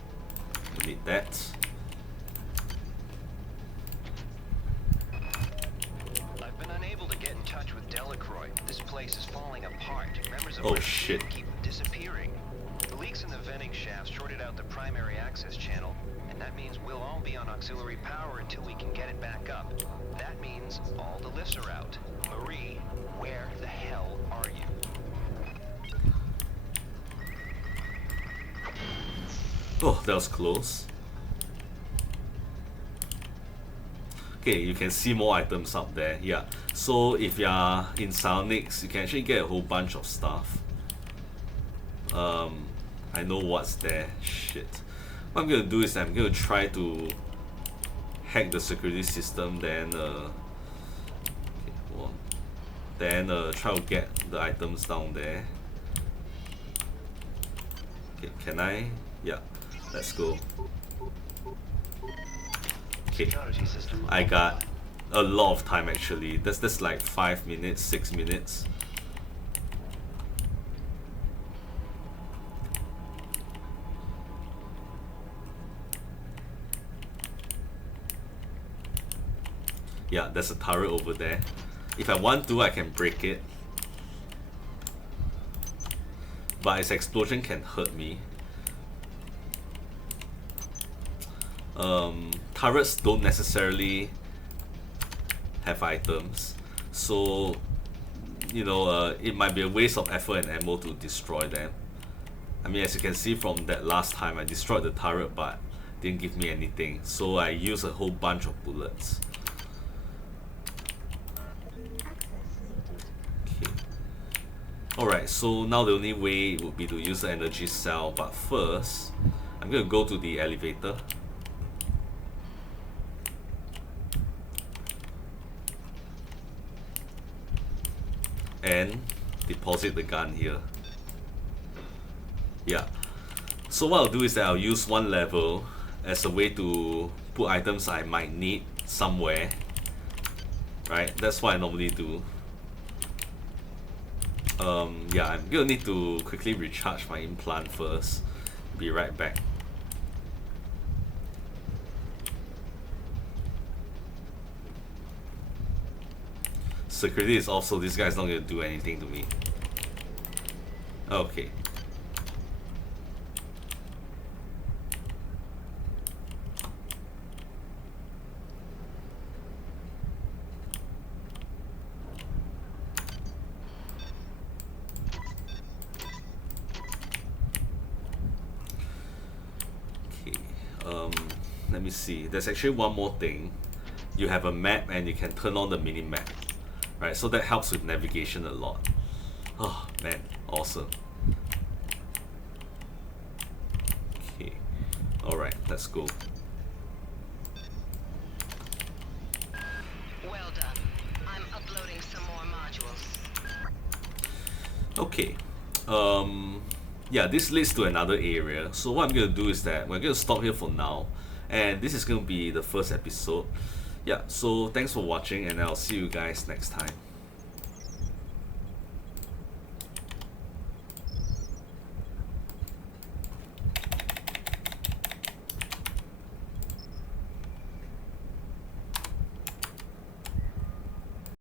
I need that. I've been unable to get in touch with Delacroix. This place is falling apart. Members of Oh my shit. team keep disappearing. The leaks in the venting shaft shorted out the primary access channel, and that means we'll all be on auxiliary power until we can get it back up. That means all the lifts are out. Marie, where the hell are you? Oh, that was close. Okay, you can see more items up there. Yeah, so if you're in psionics, you can actually get a whole bunch of stuff. I know what's there. Shit. What I'm gonna do is I'm gonna try to hack the security system, then try to get the items down there. Okay, can I? Yeah, let's go. Okay, I got a lot of time actually. That's like 5 minutes, 6 minutes. Yeah, there's a turret over there. If I want to, I can break it. But its explosion can hurt me. Turrets don't necessarily have items, so you know, it might be a waste of effort and ammo to destroy them. I mean, as you can see from that last time, I destroyed the turret but didn't give me anything, so I used a whole bunch of bullets. Okay. Alright, so now the only way would be to use the energy cell, but first I'm gonna go to the elevator. And deposit the gun here. Yeah. So what I'll do is that I'll use one level as a way to put items I might need somewhere. Right? That's what I normally do. Yeah, I'm gonna need to quickly recharge my implant first. Be right back. Security is off, so this guy's not gonna do anything to me. Okay. Let me see. There's actually one more thing. You have a map and you can turn on the mini map. Right, so that helps with navigation a lot. Oh man, awesome. Okay, alright, let's go. Well done. I'm uploading some more modules. Okay, yeah, this leads to another area. So what I'm going to do is that we're going to stop here for now, and this is going to be the first episode. Yeah, so thanks for watching, and I'll see you guys next time.